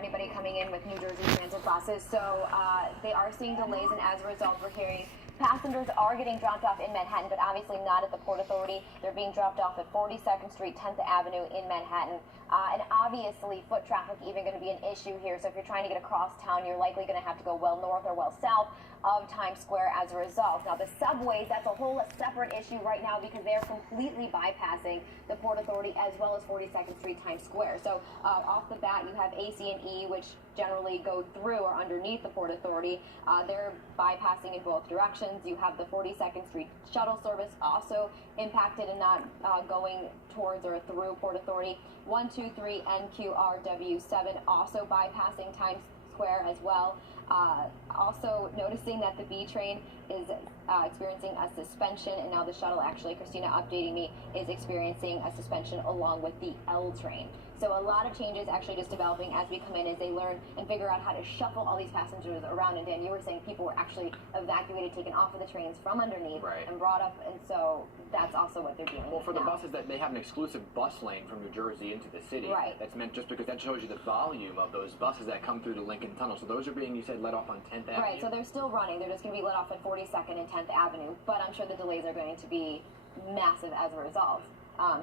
anybody coming in with New Jersey Transit buses. So they are seeing delays, and as a result, we're hearing passengers are getting dropped off in Manhattan, but obviously not at the Port Authority. They're being dropped off at 42nd Street, 10th Avenue in Manhattan. And obviously, foot traffic even going to be an issue here. So if you're trying to get across town, you're likely going to have to go well north or well south of Times Square as a result. Now, the subways, that's a whole separate issue right now because they're completely bypassing the Port Authority as well as 42nd Street, Times Square. So off the bat, you have A, C, and E, which generally go through or underneath the Port Authority. They're bypassing in both directions. You have the 42nd Street shuttle service also impacted and not going towards or through Port Authority. 123 NQRW7 also bypassing Times Square as well. Also noticing that the B train is experiencing a suspension, and now the shuttle, actually, Christina updating me, is experiencing a suspension along with the L train. So a lot of changes actually just developing as we come in, as they learn and figure out how to shuffle all these passengers around. And Dan, you were saying people were actually evacuated, taken off of the trains from underneath and brought up, and so that's also what they're doing. Well, for the buses, that they have an exclusive bus lane from New Jersey into the city. That's meant just because that shows you the volume of those buses that come through the Lincoln Tunnel. So those are being, you said, let off on 10th Avenue? Right, so they're still running. They're just going to be let off at 42nd and 10th Avenue, but I'm sure the delays are going to be massive as a result.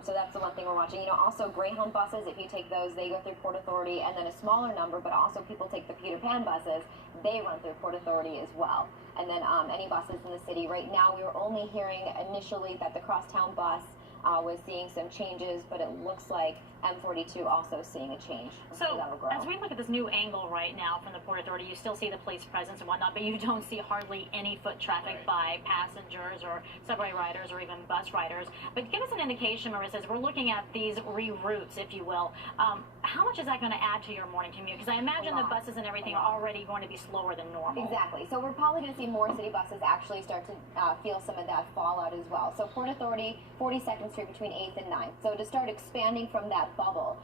So that's the one thing we're watching. You know, also Greyhound buses, if you take those, they go through Port Authority, and then a smaller number, but also people take the Peter Pan buses, they run through Port Authority as well. And then any buses in the city. Right now, we were only hearing initially that the Crosstown bus was seeing some changes, but it looks like M42 also seeing a change. So as we look at this new angle right now from the Port Authority, you still see the police presence and whatnot, but you don't see hardly any foot traffic by passengers or subway riders or even bus riders. But give us an indication, Marissa, as we're looking at these reroutes, if you will, how much is that going to add to your morning commute? Because I imagine the buses and everything are already going to be slower than normal. Exactly. So we're probably going to see more city buses actually start to feel some of that fallout as well. So Port Authority, 42nd Street between 8th and 9th. So to start expanding from that bubble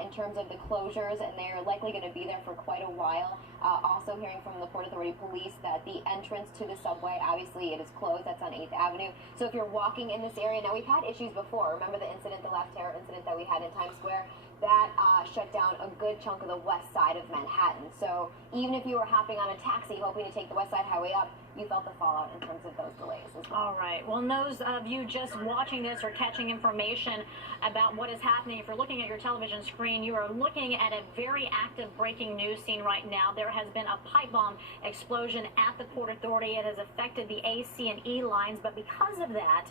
in terms of the closures, and they're likely going to be there for quite a while. Also hearing from the Port Authority police that the entrance to the subway, obviously it is closed. That's on 8th Avenue. So if you're walking in this area, now we've had issues before. Remember the incident, the last terror incident that we had in Times Square? That shut down a good chunk of the west side of Manhattan. So even if you were hopping on a taxi hoping to take the West Side Highway up, you felt the fallout in terms of those delays as well. All right. Well, those of you just watching this or catching information about what is happening, if you're looking at your television screen, you are looking at a very active breaking news scene right now. There has been a pipe bomb explosion at the Port Authority. It has affected the A, C, and E lines, but because of that,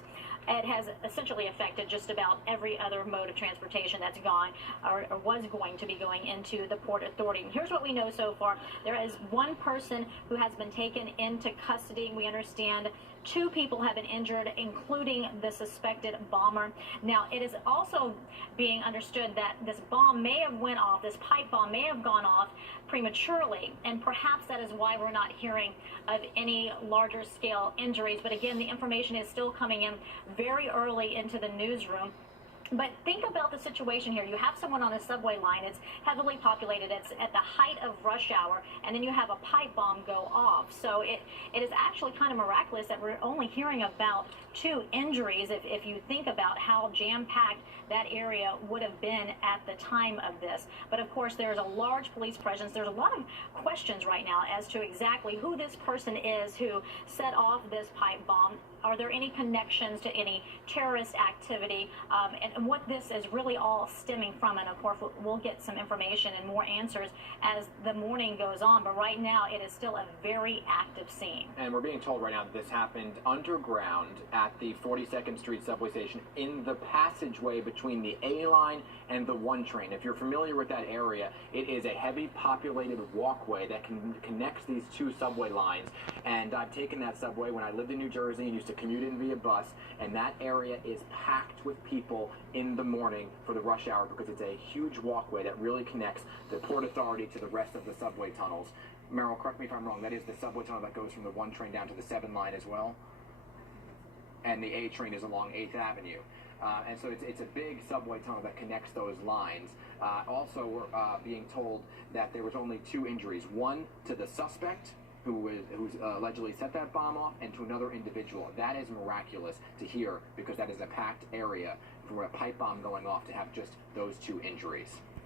it has essentially affected just about every other mode of transportation that's gone or was going to be going into the Port Authority. Here's what we know so far. There is one person who has been taken into custody. We understand 2 people have been injured, including the suspected bomber. Now, it is also being understood that this bomb may have went off, this pipe bomb may have gone off prematurely, and perhaps that is why we're not hearing of any larger scale injuries. But again, the information is still coming in very early into the newsroom. But think about the situation here. You have someone on a subway line. It's heavily populated. It's at the height of rush hour, and then you have a pipe bomb go off. So it is actually kind of miraculous that we're only hearing about 2 injuries if you think about how jam-packed that area would have been at the time of this. But of course, there's a large police presence. There's a lot of questions right now as to exactly who this person is who set off this pipe bomb. Are there any connections to any terrorist activity, and what this is really all stemming from? And of course, we'll get some information and more answers as the morning goes on. But right now, it is still a very active scene. And we're being told right now that this happened underground at the 42nd Street subway station in the passageway between the A line and the 1 train. If you're familiar with that area, it is a heavy populated walkway that connects these 2 subway lines. And I've taken that subway when I lived in New Jersey and used to commute in via bus, and that area is packed with people in the morning for the rush hour because it's a huge walkway that really connects the Port Authority to the rest of the subway tunnels. Meryl, correct me if I'm wrong, that is the subway tunnel that goes from the 1 train down to the 7 line as well? And the A train is along 8th Avenue. And so it's a big subway tunnel that connects those lines. Also, we're being told that there was only 2 injuries. One to the suspect, who's allegedly set that bomb off, and to another individual. That is miraculous to hear because that is a packed area for a pipe bomb going off to have just those 2 injuries.